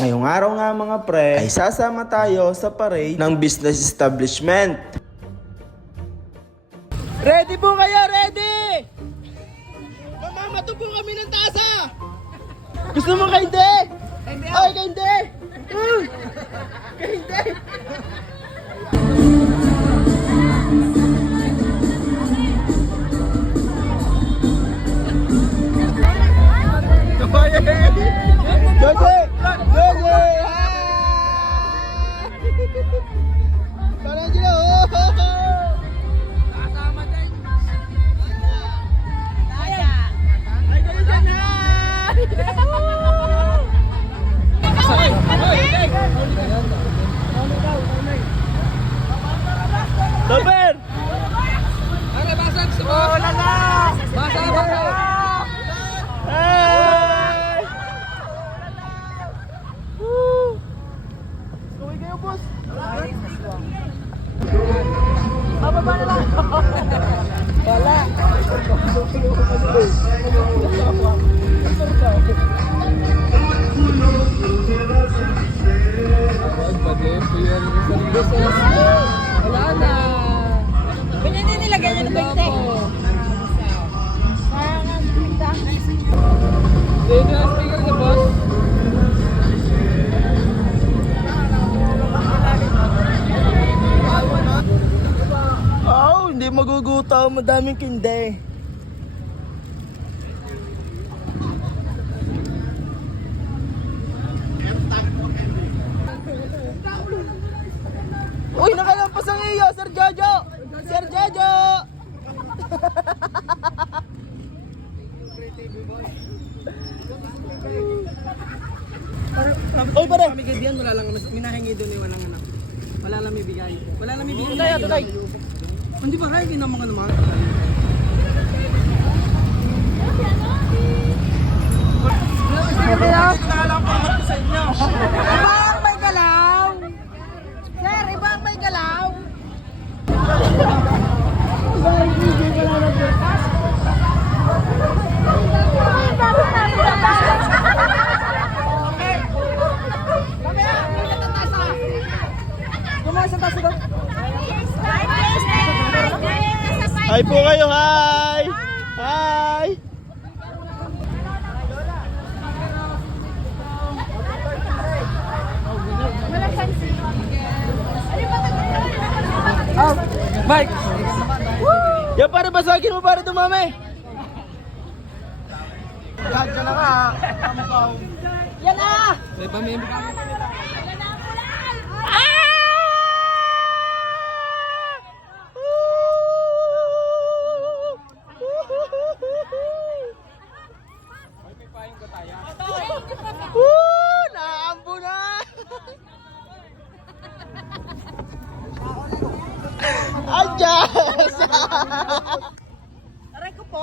Ngayong araw nga mga pre, ay sasama tayo sa parade ng business establishment. Ready po kayo? Ready? Mamamato po kami ng tasa! Gusto mo kayo hindi? Ay, kayo hindi! Kayo hindi! Jose! Jose! Parang sila! Kasama din! Daya! Ay, kayo dyan! Super! Ano, basag! Wala na! Basag! Basag! Boss. Mababa na lang. Wala. Wala na. Ganyan din nilagay niya ng 20. Parang ang pinta. Dito na speaker na boss. Hindi magugutom, madaming kinde. Uy, nakalampas ang iyo, Sir Jojo! Sir Jojo! Uy, pare! Wala lang, minahingi doon eh, walang anak. Wala lang may bigay. Wala lang may bigay. Tulay! Hindi ba kayo ginamang naman? Ibang may galaw! Sir, ibang may galaw! Hi po kayo, hi! Hi! Oh, Mike! Yan para basagin mo para dumami! Yan ka na nga! Yan na! May pamimig kami. Naambo na! Adjust! Aray ko po!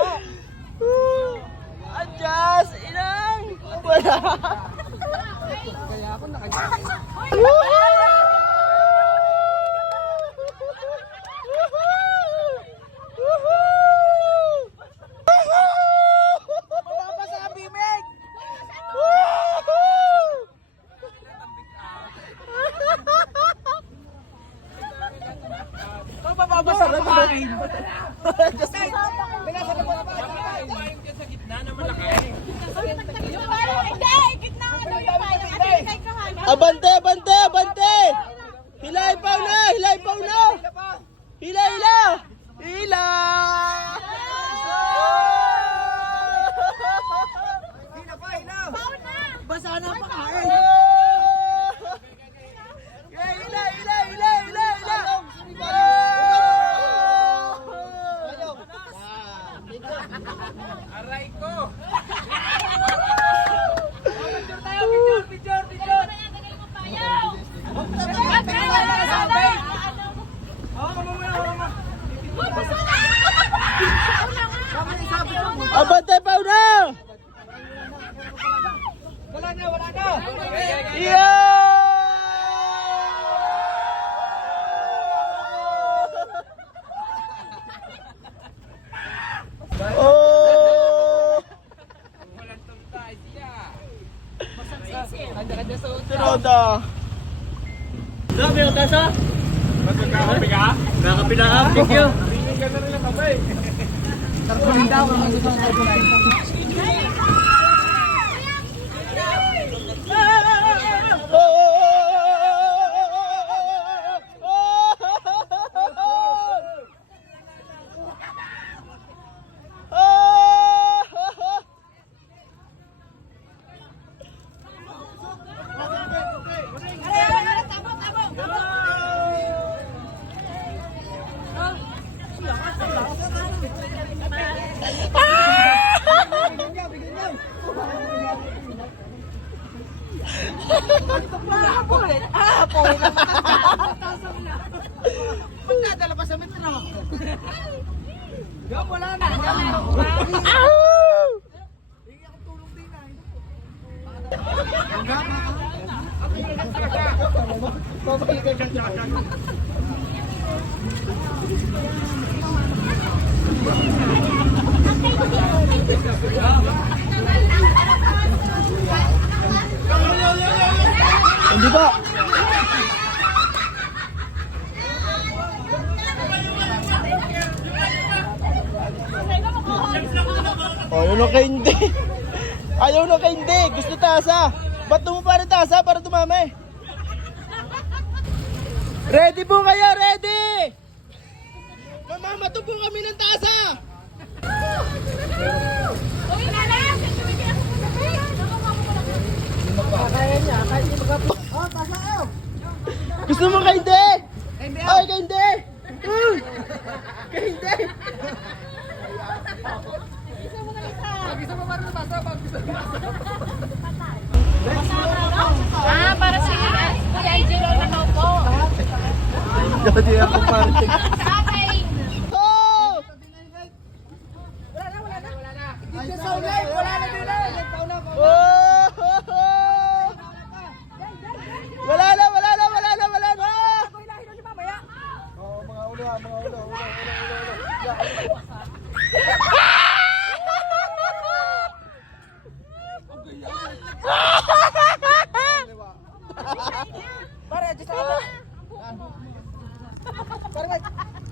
Adjust! Inang! Wala! Kaya ako nakagaya. Masarap kumain. Sa gitna na malaki. Abante, abante, abante! Hilay paw na! Hilay paw na! Hila, hila! Hila! Hila pa, hila! Basa na pa kain! Hila, hila, hila, hila, hila! Aray ko! Picture tayo! Picture! Picture! Picture! Abante pa na! Wala na! Wala na! Yeah! Oh! Walang tuntay siya. Kanya-kanya suot Si Roda. Grabe yung tasa. Magkakapi ka? Kakapi na ka. Thank you. Tingin ka na rin ang kape. Tarpunin daw. Ang gusto ng tarpunin. Magdadala pa sa metro. Wala na. Hindi ba? Oh, ayaw na kayo hindi. Ayaw na kayo hindi. Gusto tasa. Ba't mo pa rin tasa para tumami? Ready po kayo, ready! Mamamato po kami ng tasa! Gusto mo kayo hindi? Ay, kayo hindi! Kayo hindi! Para si Kuya Angelo na daw po. Hindi ako parting. Okay. Oh! Oh! Wala na!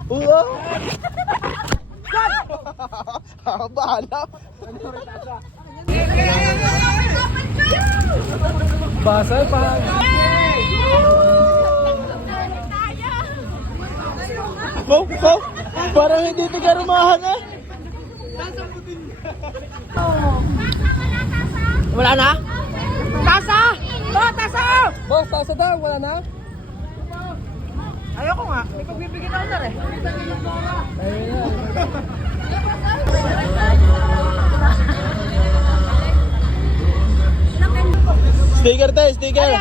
Oo! Bahala! Basal pa! Wow! Parang hindi ito karumahan eh! Wala na? Tasa! Tasa! Boss, tasa daw, wala na? Ayoko nga, may pagbibigyan ako na rin. Sticker tayo, sticker!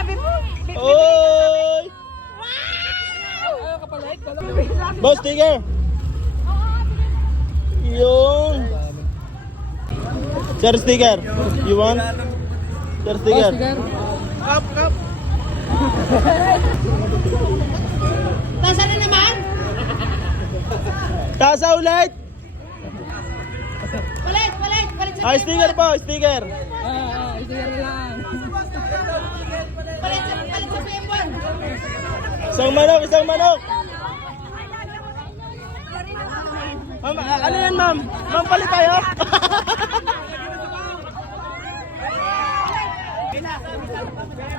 Oy! Boss, sticker! Yun! Sir, sticker! You want? Sir, sticker! Up! Tasa na naman? Tasa ulit! Palit sa Ay, sticker po, sticker! Sticker na lang. Palit sa Pembon. Isang manok! Ma'am, ano yan ma'am? Ma'am, palit tayo?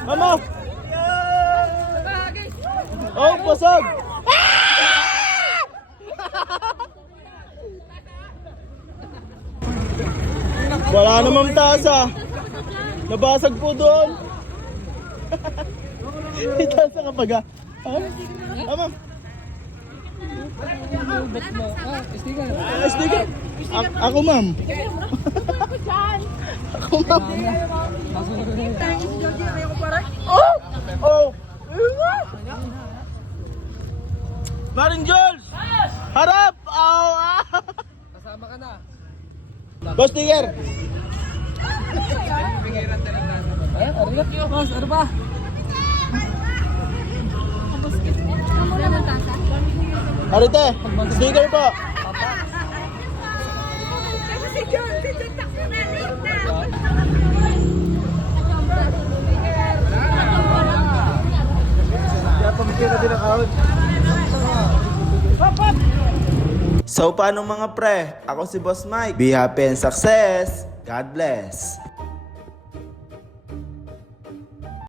Mama! Oh, pasag! Wala namang tasa. Nabasag po doon. May tasa ka baga. Ha? Ma'am. Sticker. Sticker. Ako ma'am. Ako ma'am. Oh! Maring Jules! Harap! Aw! Kasama ka na. Boss Tiger! Boss, ano ba? Arite! Sticker po! So paano mga pre? Ako si Boss Mike. Be happy and success. God bless.